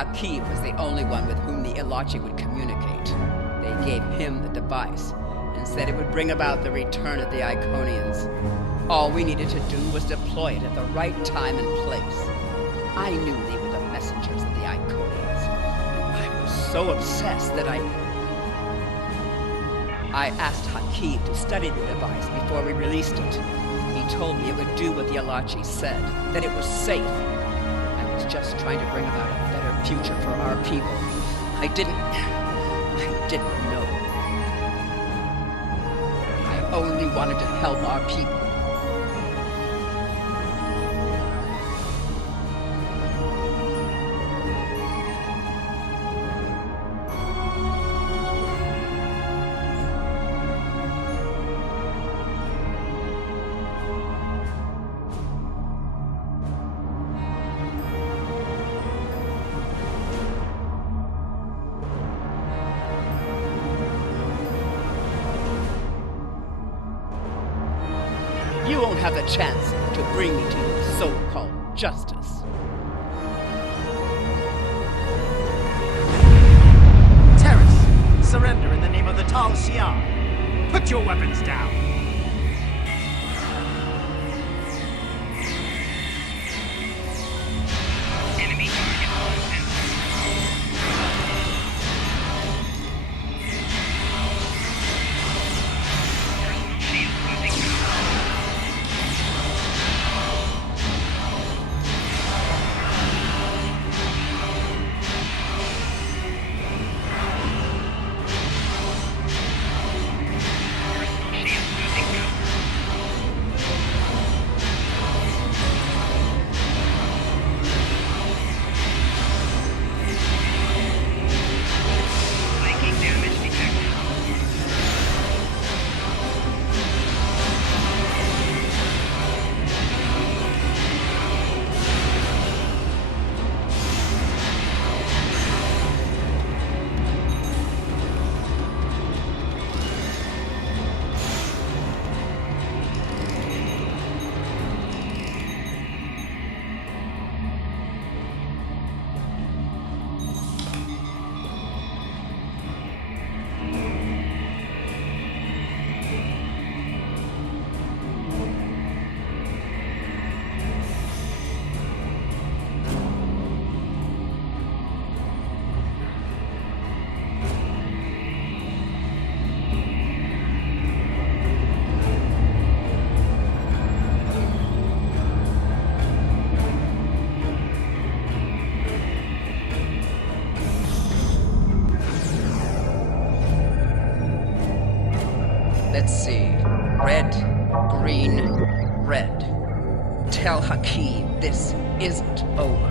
Hakeev was the only one with whom the Ilachi would communicate. They gave him the device and said it would bring about the return of the Iconians. All we needed to do was deploy it at the right time and place. I knew they were the messengers of the Iconians. I was so obsessed that I asked Hakeev to study the device before we released it. He told me it would do what the Ilachi said, that it was safe. I was just trying to bring about a better future for our people. I didn't know. I only wanted to help our people. You won't have the chance to bring me to your so-called justice. Terrace, surrender in the name of the Tal Shiar. Put your weapons down. Enemy target locked in. Shield losing power. Let's see. Red, green, red. Tell Hakeev this isn't over.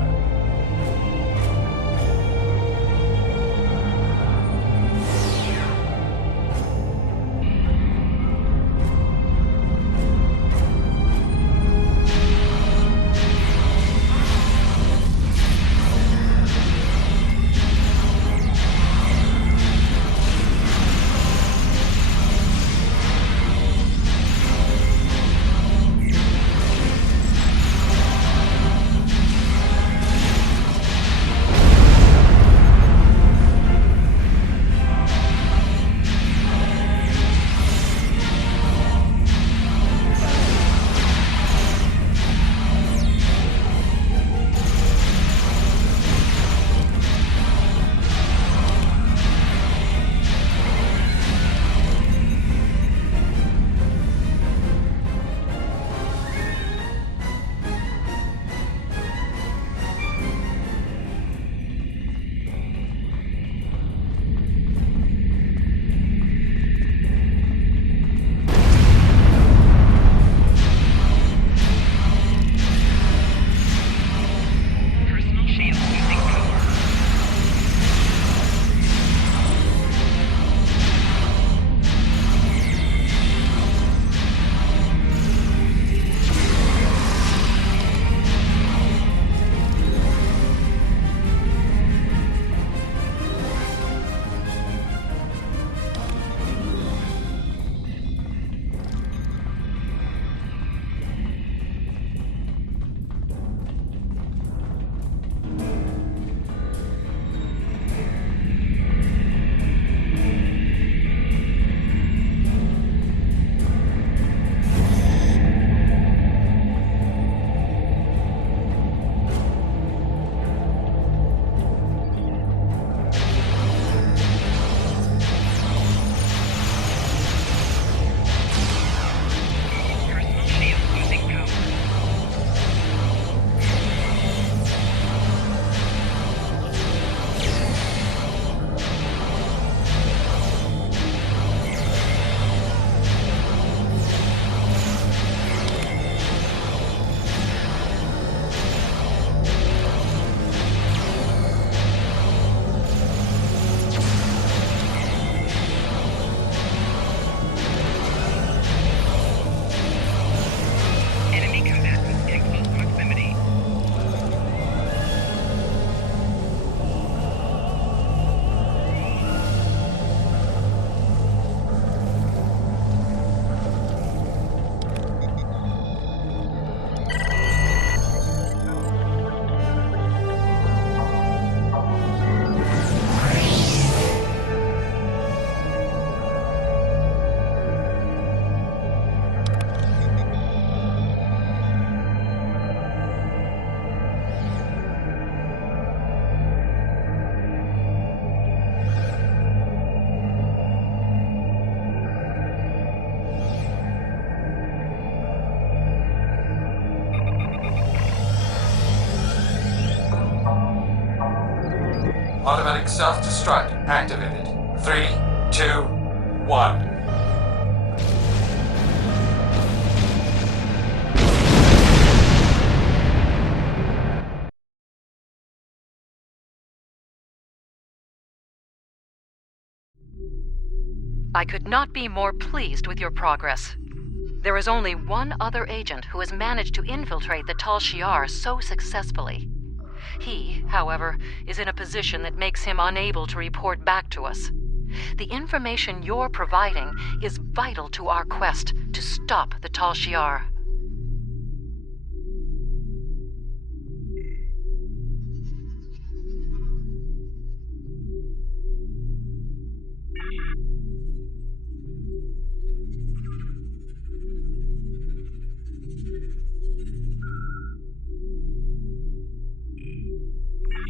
Automatic self-destruct activated. 3, 2, 1. I could not be more pleased with your progress. There is only one other agent who has managed to infiltrate the Tal Shiar so successfully. He, however, is in a position that makes him unable to report back to us. The information you're providing is vital to our quest to stop the Tal Shiar.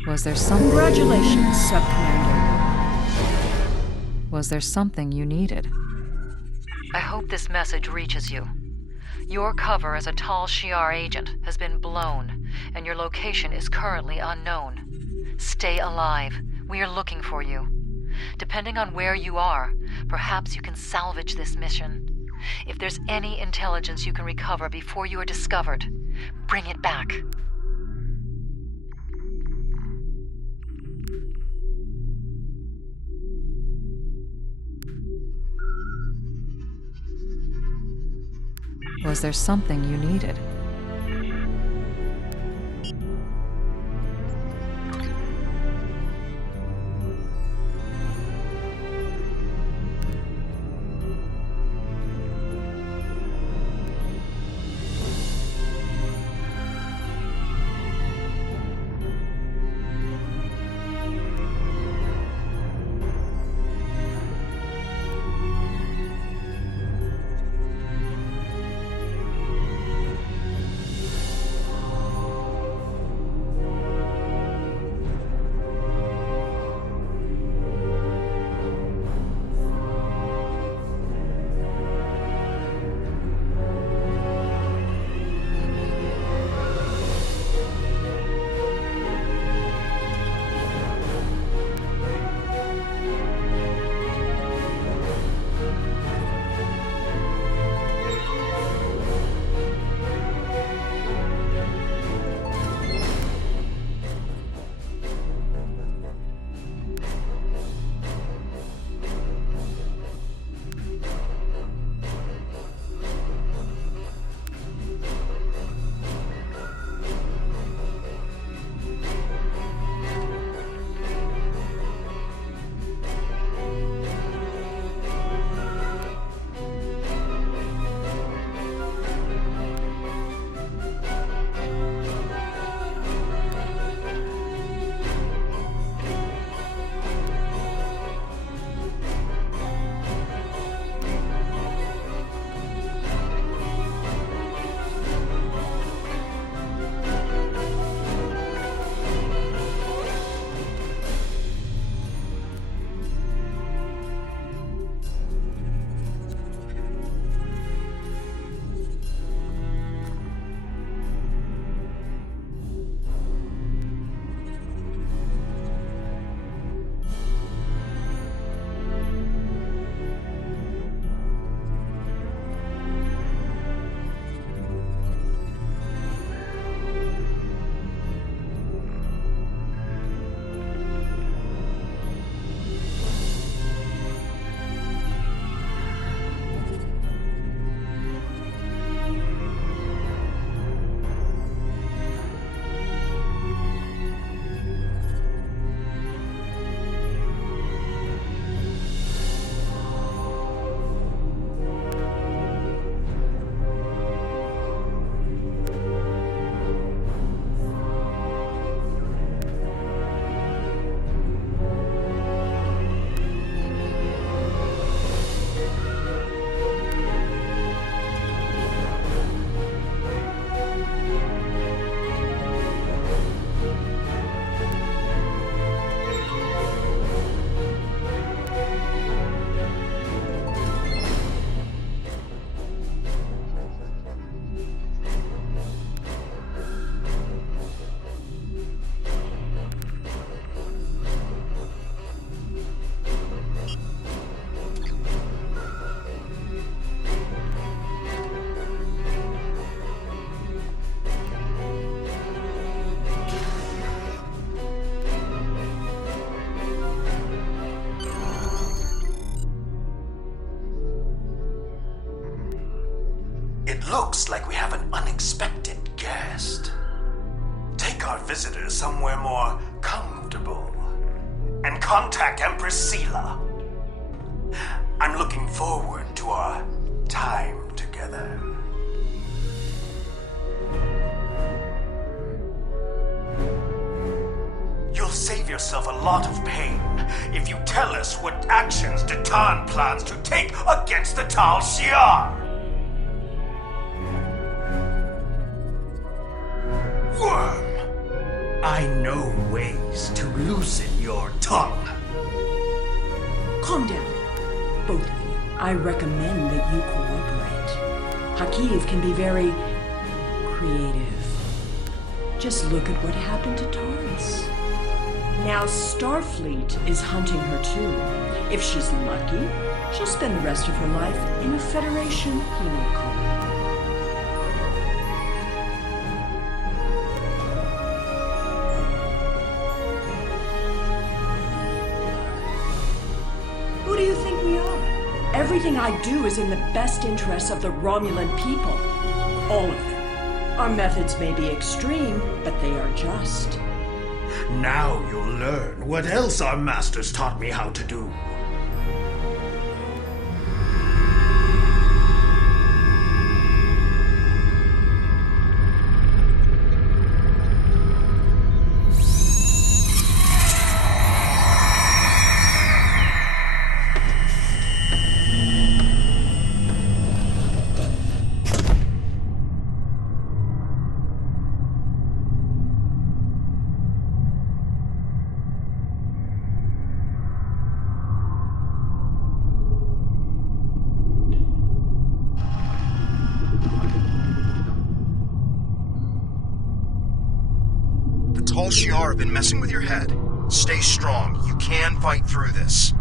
Was there something... Congratulations, Sub-Commander. Was there something you needed? I hope this message reaches you. Your cover as a Tal Shiar agent has been blown, and your location is currently unknown. Stay alive. We are looking for you. Depending on where you are, perhaps you can salvage this mission. If there's any intelligence you can recover before you are discovered, bring it back. Was there something you needed? looks like we have an unexpected guest. Take our visitors somewhere more comfortable and contact Empress Sela. I'm looking forward to our time together. You'll save yourself a lot of pain if you tell us what actions Datan plans to take against the Tal Shiar. Worm, I know ways to loosen your tongue. Calm down, both of you. I recommend that you cooperate. Hakeev can be very creative. Just look at what happened to Taurus. Now Starfleet is hunting her too. If she's lucky, she'll spend the rest of her life in a Federation penal colony. Who do you think we are? Everything I do is in the best interests of the Romulan people. All of them. Our methods may be extreme, but they are just. Now you'll learn what else our masters taught me how to do. Tal Shiar have been messing with your head. Stay strong. You can fight through this.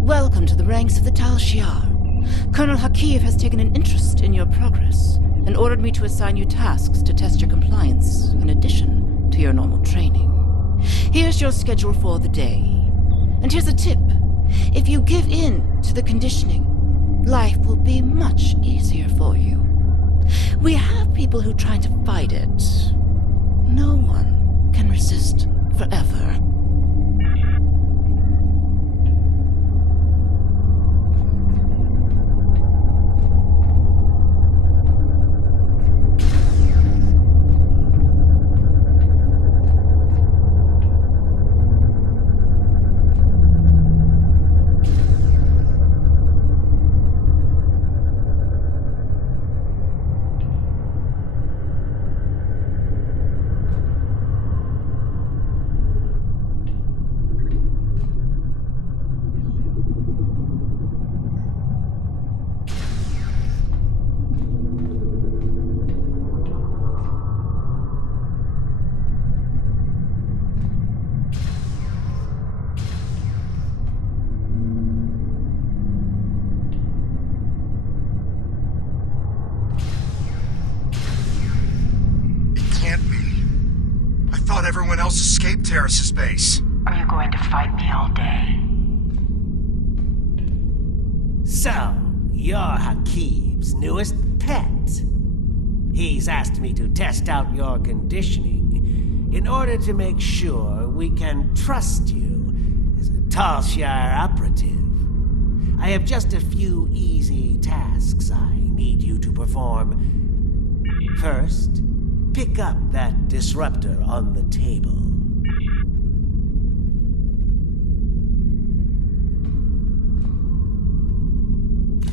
Welcome to the ranks of the Tal Shiar. Colonel Hakeev has taken an interest in your progress and ordered me to assign you tasks to test your compliance, in addition to your normal training. Here's your schedule for the day. And here's a tip. If you give in to the conditioning, life will be much easier for you. We have people who try to fight it. No one can resist forever. Everyone else escaped Terrace's base. Are you going to fight me all day? So, you're Hakeev's newest pet. He's asked me to test out your conditioning in order to make sure we can trust you as a Tal Shiar operative. I have just a few easy tasks I need you to perform. First, pick up that disruptor on the table.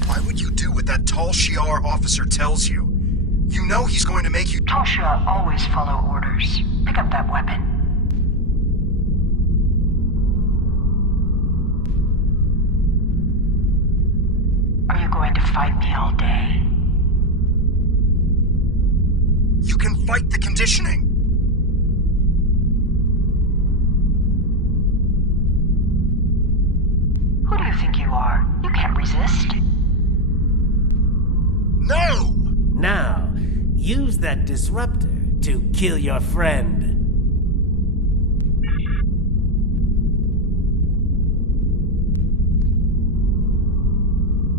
Why would you do what that Tal Shiar officer tells you? You know he's going to make you— Tal Shiar always follow orders. Pick up that weapon. Are you going to fight me all day? You can fight the conditioning! Who do you think you are? use that disruptor to kill your friend.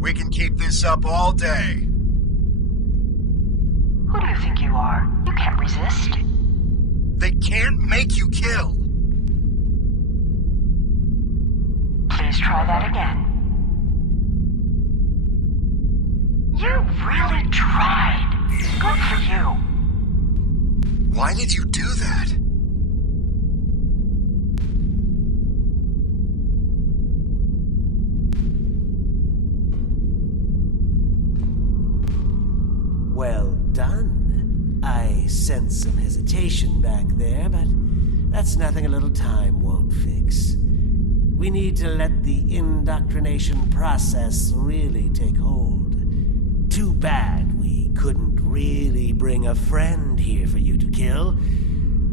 We can keep this up all day. Who do you think you are? You can't resist. They can't make you kill. Please try that again. You really tried. Good for you. Why did you do that? Well done. I sense some hesitation back there, but that's nothing a little time won't fix. We need to let the indoctrination process really take hold. Too bad we couldn't really bring a friend here for you to kill.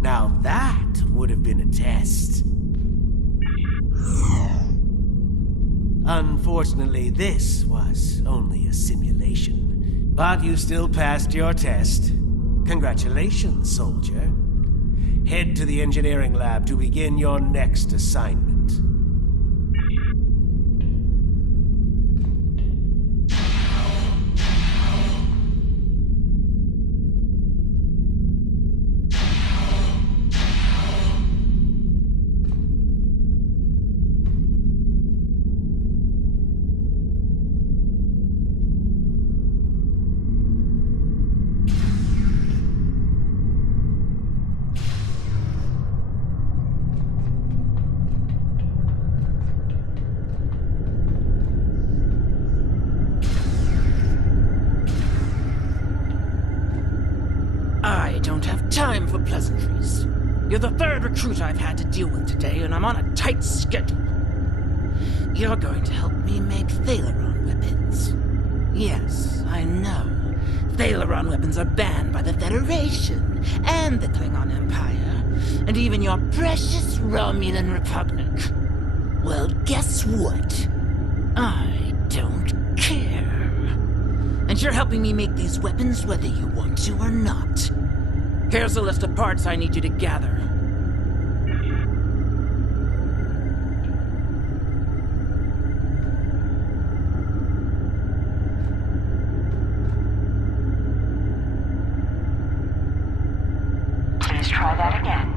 Now that would have been a test. Unfortunately, this was only a simulation. But you still passed your test. Congratulations, soldier. Head to the engineering lab to begin your next assignment. I don't have time for pleasantries. You're the third recruit I've had to deal with today, and I'm on a tight schedule. You're going to help me make Thaleron weapons. Yes, I know. Thaleron weapons are banned by the Federation and the Klingon Empire, and even your precious Romulan Republic. Well, guess what? I don't care. And you're helping me make these weapons whether you want to or not. Here's a list of parts I need you to gather. Please try that again.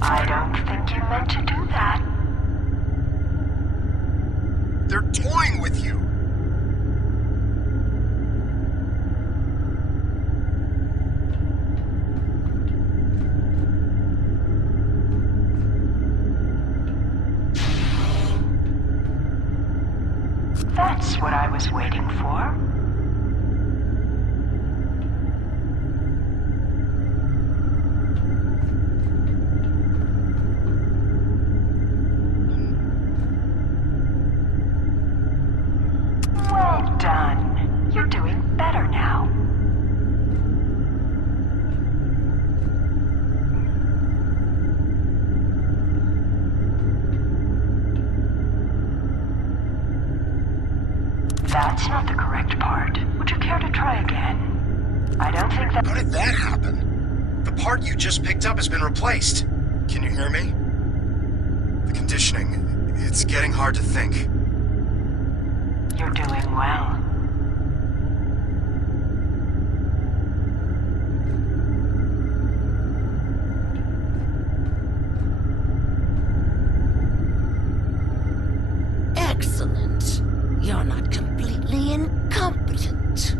I don't think you meant to do that. They're toying with you. That's what I was waiting for. Well done. You're doing better now. That's not the correct part. Would you care to try again? I don't think that... How did that happen? The part you just picked up has been replaced. Can you hear me? The conditioning, it's getting hard to think. You're doing well. Excellent. You're not completely incompetent.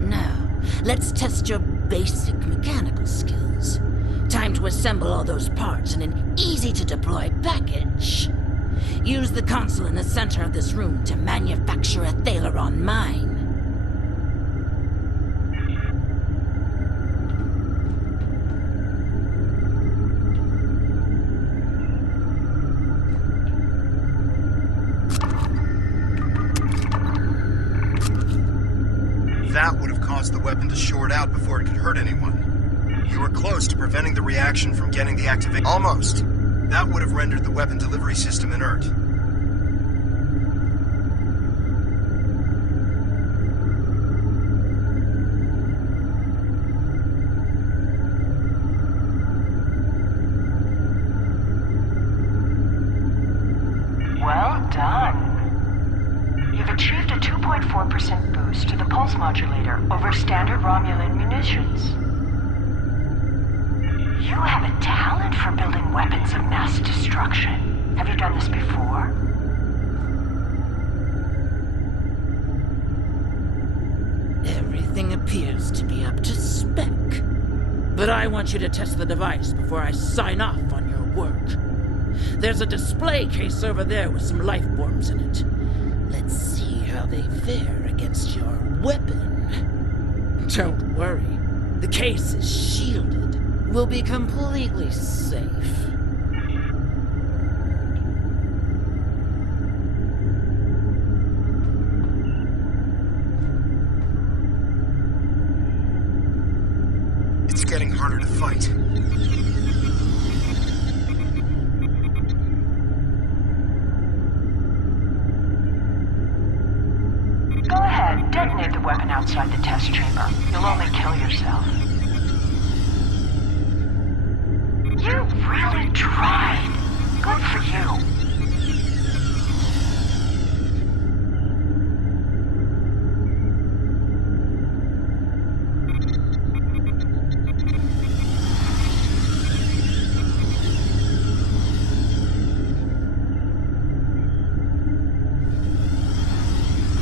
Now, let's test your basic mechanical skills. Time to assemble all those parts in an easy-to-deploy package. Use the console in the center of this room to manufacture a Thaleron mine. That would have caused the weapon to short out before it could hurt anyone. You were close to preventing the reaction from getting the activation. Almost. That would have rendered the weapon delivery system inert. 24% boost to the pulse modulator over standard Romulan munitions. You have a talent for building weapons of mass destruction. Have you done this before? Everything appears to be up to spec. But I want you to test the device before I sign off on your work. There's a display case over there with some life forms in it. Let's see how they fare against your weapon. Don't worry. The case is shielded. We'll be completely safe. It's getting harder to fight. Go ahead, detonate the weapon outside the test chamber. You'll only kill yourself. You really tried. Good for you.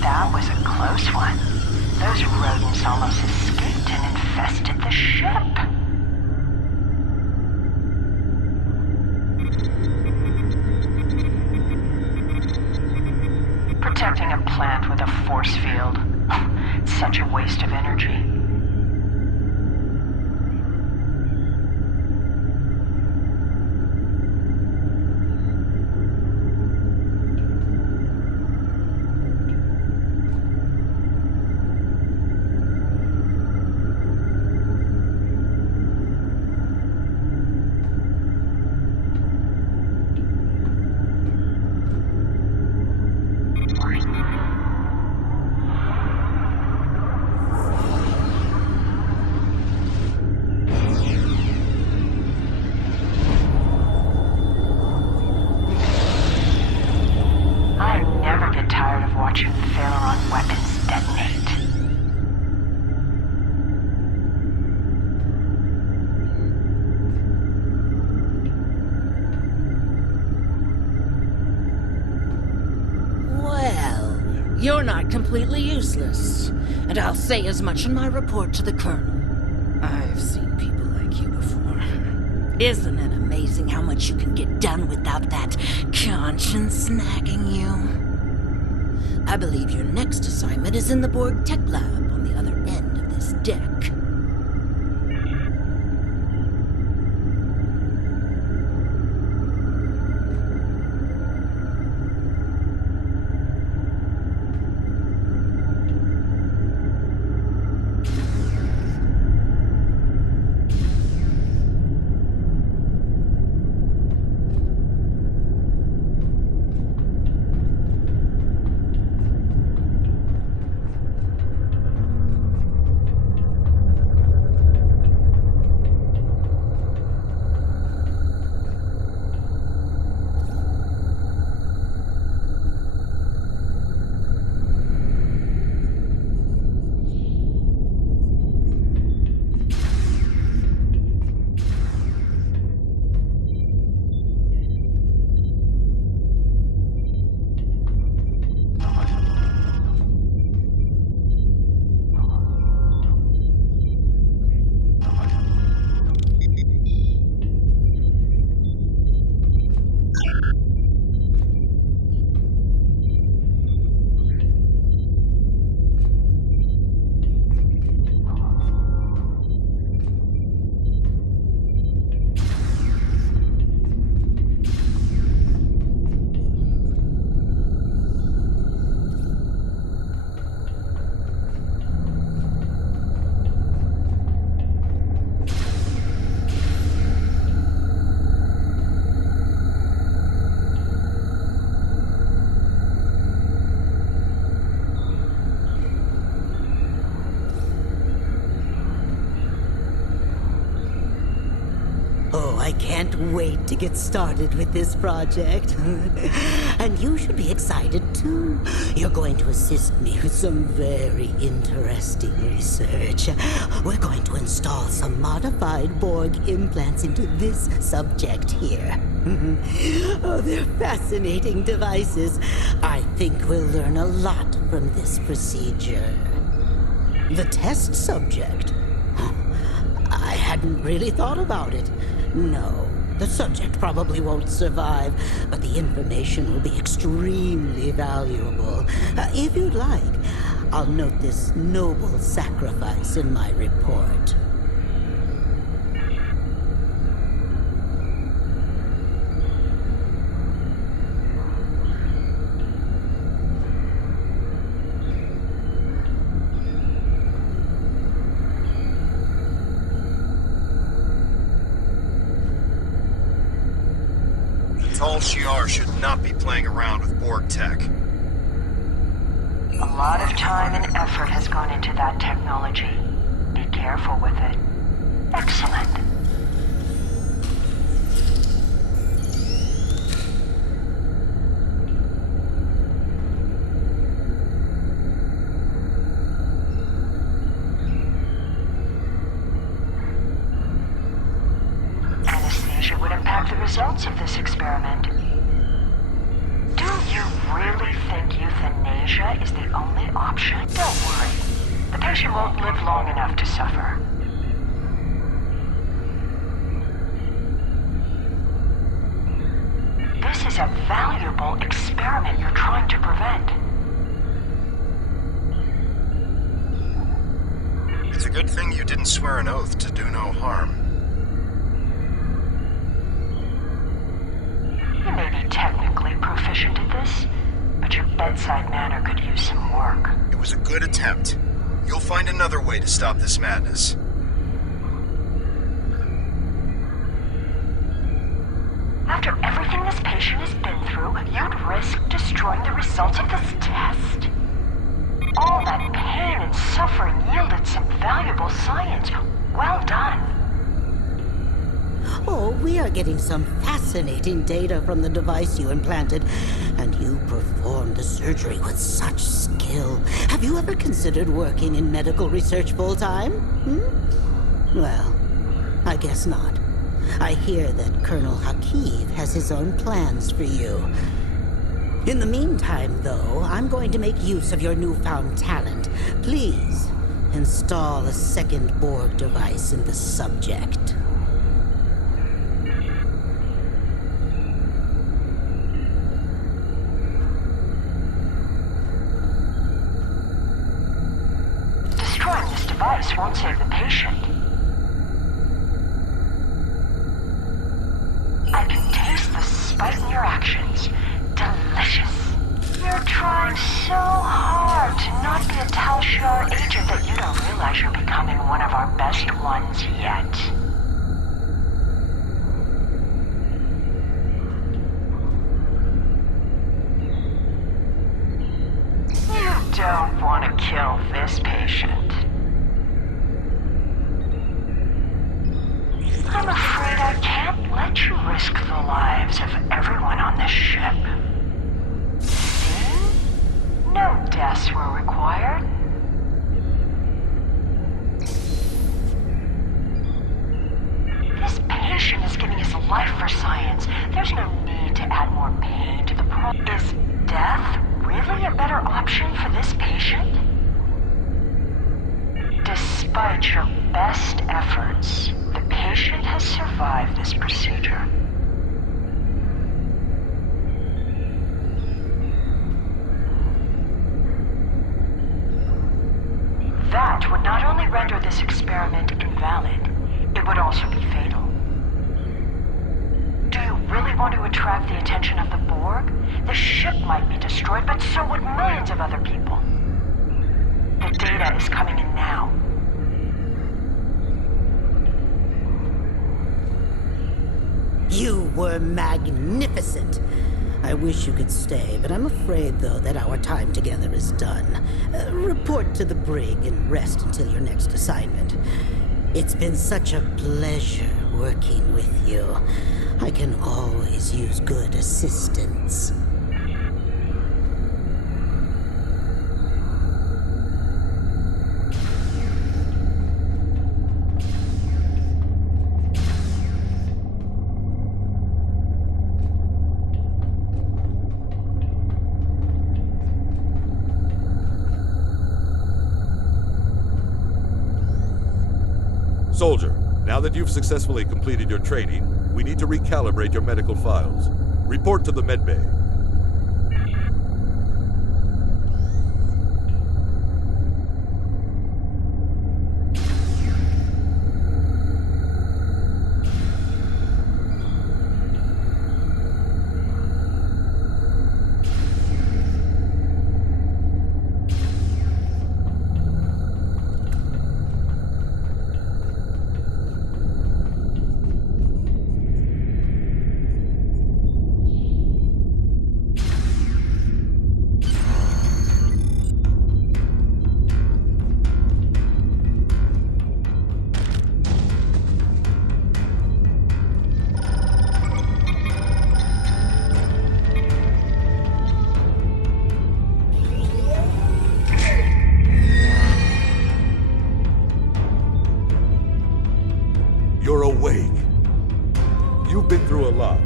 That was a close one. Those rodents almost escaped and infested the ship. Protecting a plant with a force field. It's such a waste of energy. Watching Pharaon weapons detonate. Well, you're not completely useless. And I'll say as much in my report to the Colonel. I've seen people like you before. Isn't it amazing how much you can get done without that conscience nagging you? I believe your next assignment is in the Borg Tech Lab on the other end of this deck. I can't wait to get started with this project. And you should be excited too. You're going to assist me with some very interesting research. We're going to install some modified Borg implants into this subject here. Oh, they're fascinating devices. I think we'll learn a lot from this procedure. The test subject? I hadn't really thought about it. No, the subject probably won't survive, but the information will be extremely valuable. If you'd like, I'll note this noble sacrifice in my report. Tal Shiar should not be playing around with Borg tech. A lot of time and effort has gone into that technology. Be careful with it. Excellent. Anesthesia would impact the results of this experiment. Do you really think euthanasia is the only option? Don't worry. The patient won't live long enough to suffer. This is a valuable experiment you're trying to prevent. It's a good thing you didn't swear an oath to do no harm. You may be technically proficient at this, but your bedside manner could use some work. It was a good attempt. You'll find another way to stop this madness. After everything this patient has been through, you'd risk destroying the results of this test? All that pain and suffering yielded some valuable science. Well done. Oh, we are getting some fascinating data from the device you implanted, and you performed the surgery with such skill. Have you ever considered working in medical research full-time? Well, I guess not. I hear that Colonel Hakeev has his own plans for you. In the meantime, though, I'm going to make use of your newfound talent. Please, install a second Borg device in the subject. Destroying this device won't save the patient. I can taste the spite in your actions. Delicious. You're trying so hard to not be a Tal Shiar agent that you don't realize you're becoming one of our best ones yet. You don't want to kill this patient. I'm afraid I can't let you risk the lives of everyone on this ship. See? No deaths were required. This patient is giving his life for science. There's no need to add more pain to the problem. Is death really a better option for this patient? Despite your best efforts, the patient has survived this procedure. That would not only render this experiment invalid, it would also be fatal. Do you really want to attract the attention of the Borg? The ship might be destroyed, but so would millions of other people. The data is coming in now. You were magnificent. I wish you could stay, but I'm afraid, though, that our time together is done. Report to the brig and rest until your next assignment. It's been such a pleasure working with you. I can always use good assistance. Soldier, now that you've successfully completed your training, we need to recalibrate your medical files. Report to the medbay. You're awake. You've been through a lot.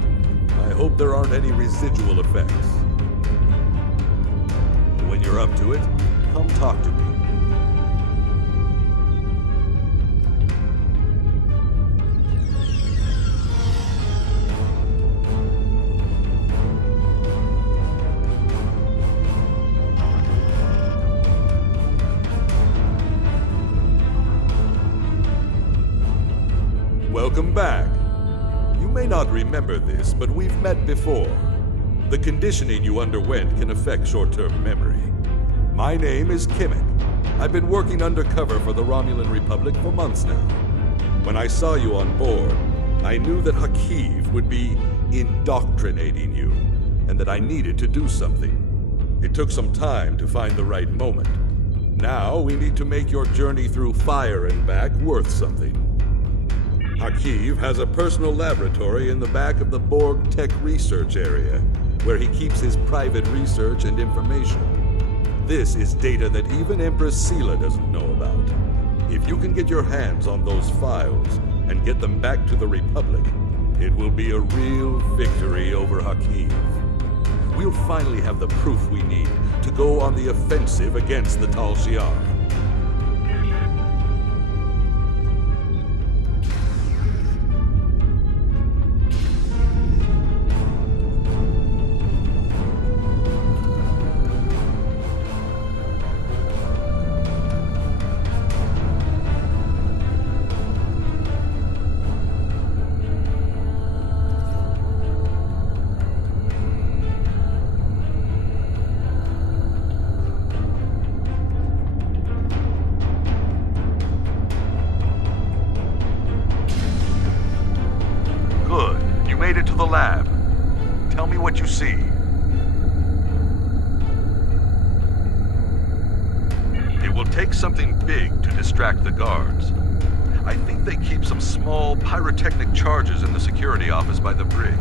I hope there aren't any residual effects. When you're up to it, come talk to me. Welcome back. You may not remember this, but we've met before. The conditioning you underwent can affect short-term memory. My name is Kimmick. I've been working undercover for the Romulan Republic for months now. When I saw you on board, I knew that Hakeev would be indoctrinating you, and that I needed to do something. It took some time to find the right moment. Now we need to make your journey through fire and back worth something. Hakeev has a personal laboratory in the back of the Borg Tech Research Area, where he keeps his private research and information. This is data that even Empress Sela doesn't know about. If you can get your hands on those files and get them back to the Republic, it will be a real victory over Hakeev. We'll finally have the proof we need to go on the offensive against the Tal Shiar. Made it to the lab. Tell me what you see. It will take something big to distract the guards. I think they keep some small pyrotechnic charges in the security office by the brig.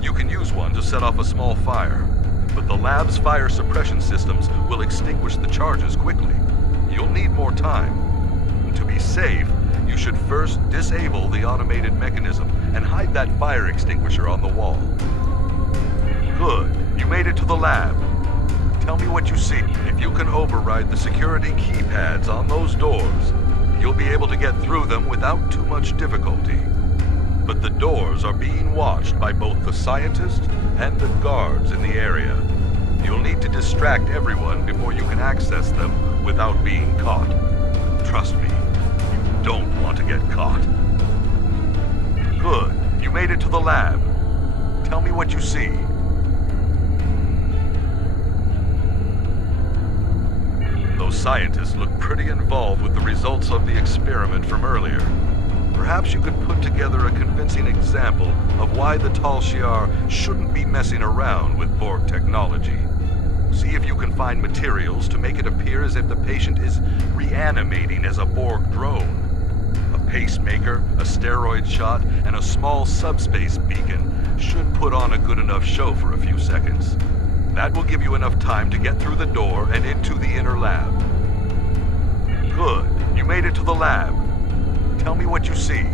You can use one to set off a small fire, but the lab's fire suppression systems will extinguish the charges quickly. You'll need more time. To be safe, you should first disable the automated mechanism and hide that fire extinguisher on the wall. Good. You made it to the lab. Tell me what you see. If you can override the security keypads on those doors, you'll be able to get through them without too much difficulty. But the doors are being watched by both the scientists and the guards in the area. You'll need to distract everyone before you can access them without being caught. Trust me, you don't want to get caught. Good. You made it to the lab. Tell me what you see. Those scientists look pretty involved with the results of the experiment from earlier. Perhaps you could put together a convincing example of why the Tal Shiar shouldn't be messing around with Borg technology. See if you can find materials to make it appear as if the patient is reanimating as a Borg drone. A pacemaker, a steroid shot, and a small subspace beacon should put on a good enough show for a few seconds. That will give you enough time to get through the door and into the inner lab. Good. You made it to the lab. Tell me what you see.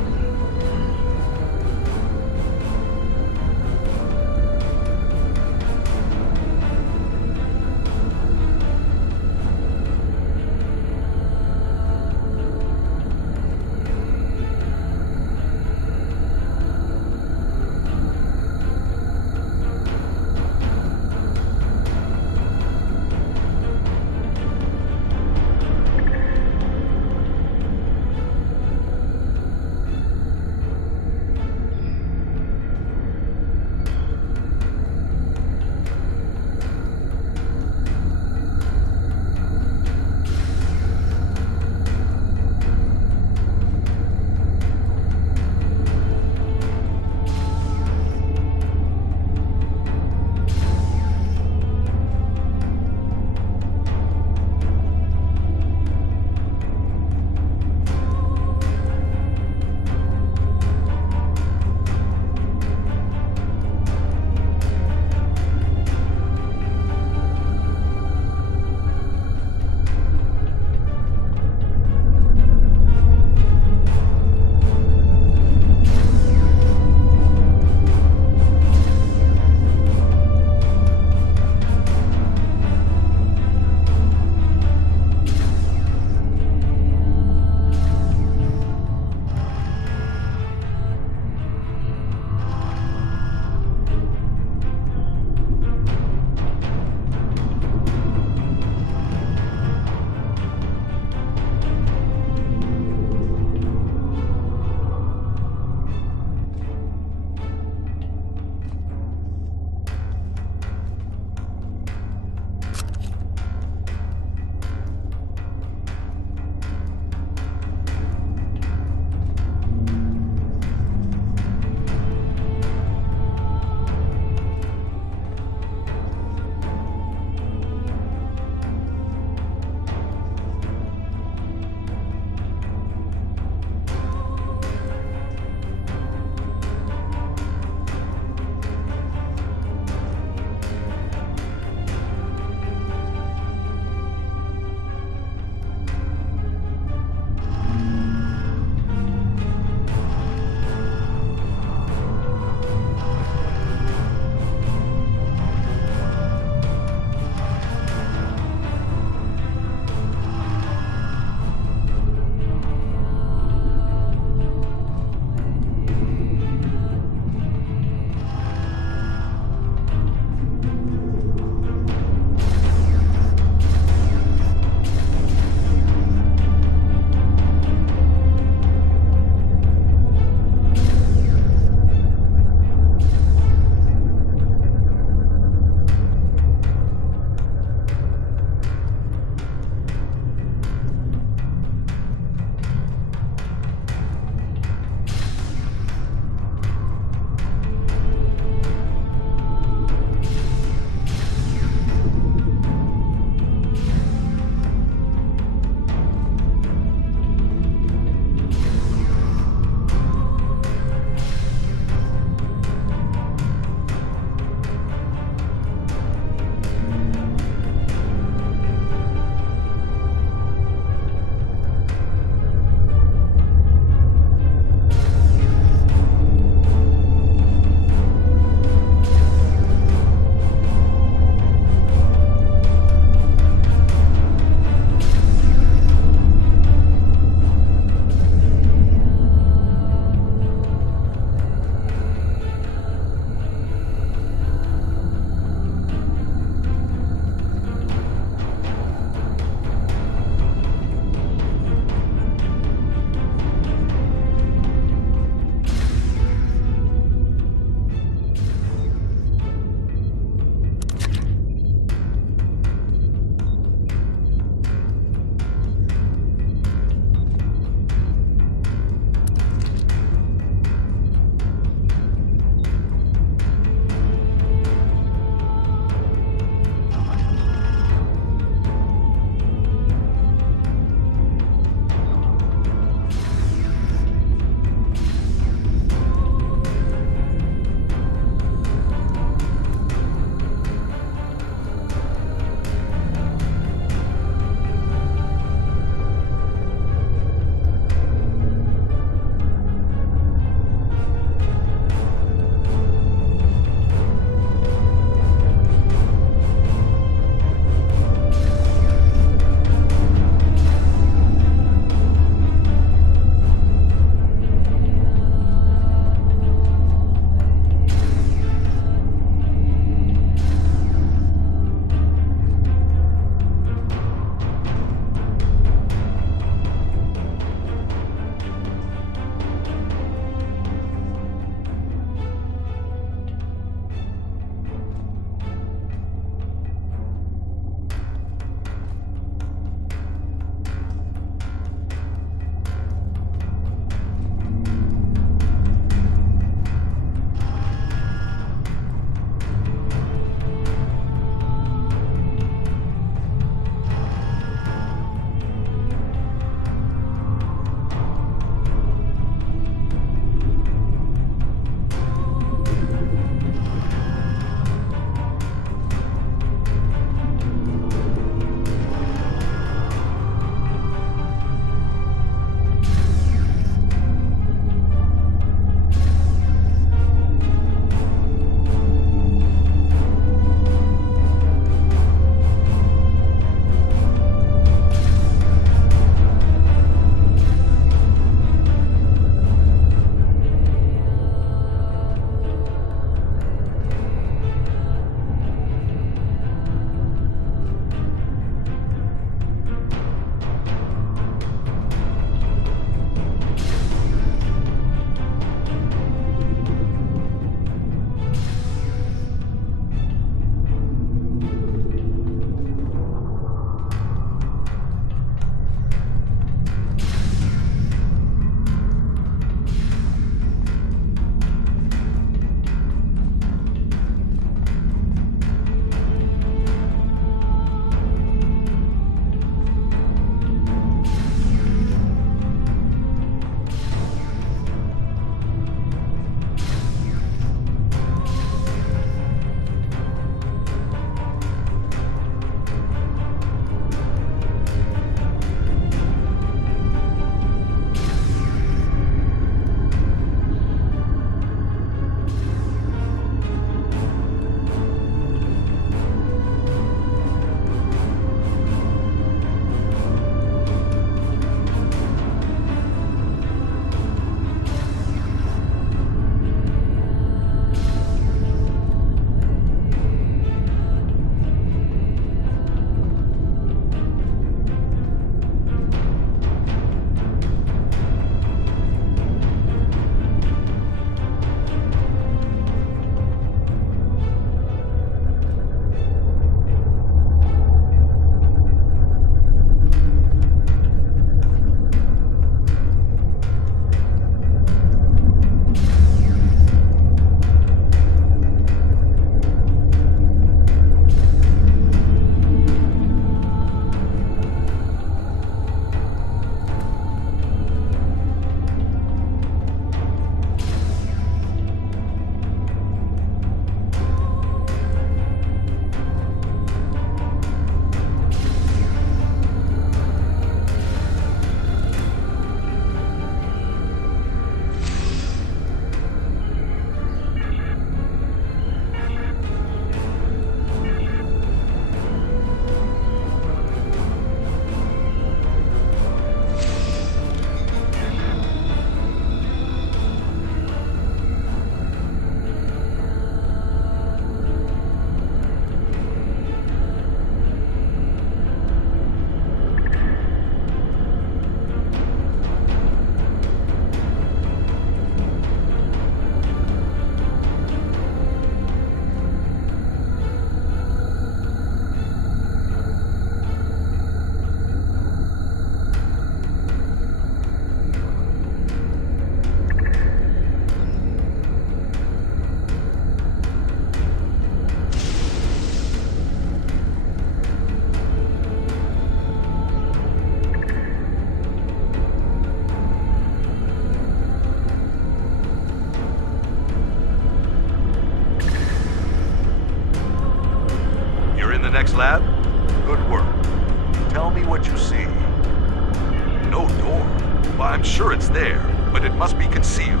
there, but it must be concealed.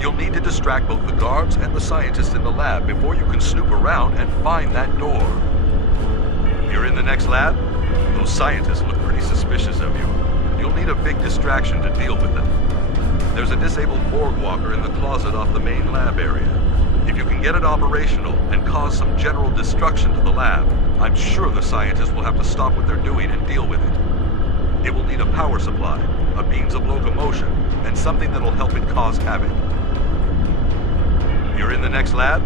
You'll need to distract both the guards and the scientists in the lab before you can snoop around and find that door. You're in the next lab? Those scientists look pretty suspicious of you. You'll need a big distraction to deal with them. There's a disabled Borg walker in the closet off the main lab area. If you can get it operational and cause some general destruction to the lab, I'm sure the scientists will have to stop what they're doing and deal with it. It will need a power supply, a means of locomotion, and something that'll help it cause havoc. You're in the next lab?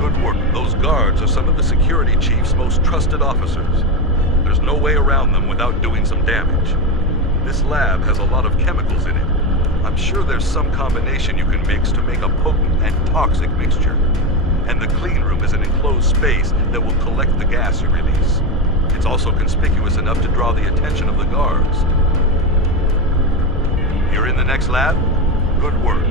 Good work. Those guards are some of the security chief's most trusted officers. There's no way around them without doing some damage. This lab has a lot of chemicals in it. I'm sure there's some combination you can mix to make a potent and toxic mixture. And the clean room is an enclosed space that will collect the gas you release. It's also conspicuous enough to draw the attention of the guards. You're in the next lab? Good work.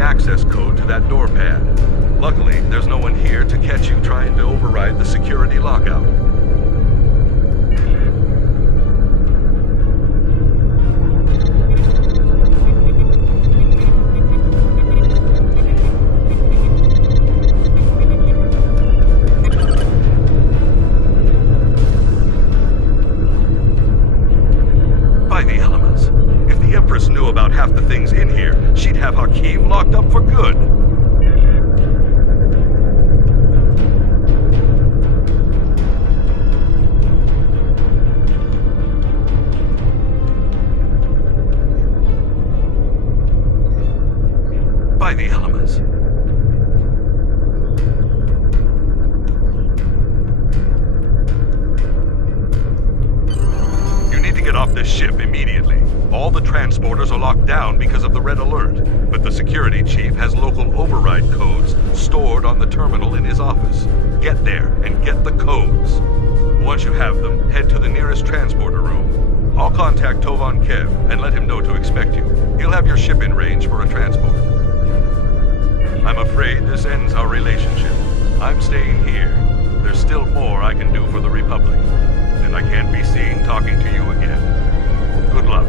Access code to that door pad. Luckily, there's no one here to catch you trying to override the security lockout. By the elements. If the Empress knew about half the things in here, she'd have Hakeev locked up for good. By the elements. You need to get off this ship immediately. All the transporters are locked down because of the red alert, but the security chief has local override codes stored on the terminal in his office. Get there and get the codes. Once you have them, head to the nearest transporter room. I'll contact Tovan Khev and let him know to expect you. He'll have your ship in range for a transport. afraid this ends our relationship. I'm staying here. There's still more I can do for the Republic. And I can't be seen talking to you again. Good luck.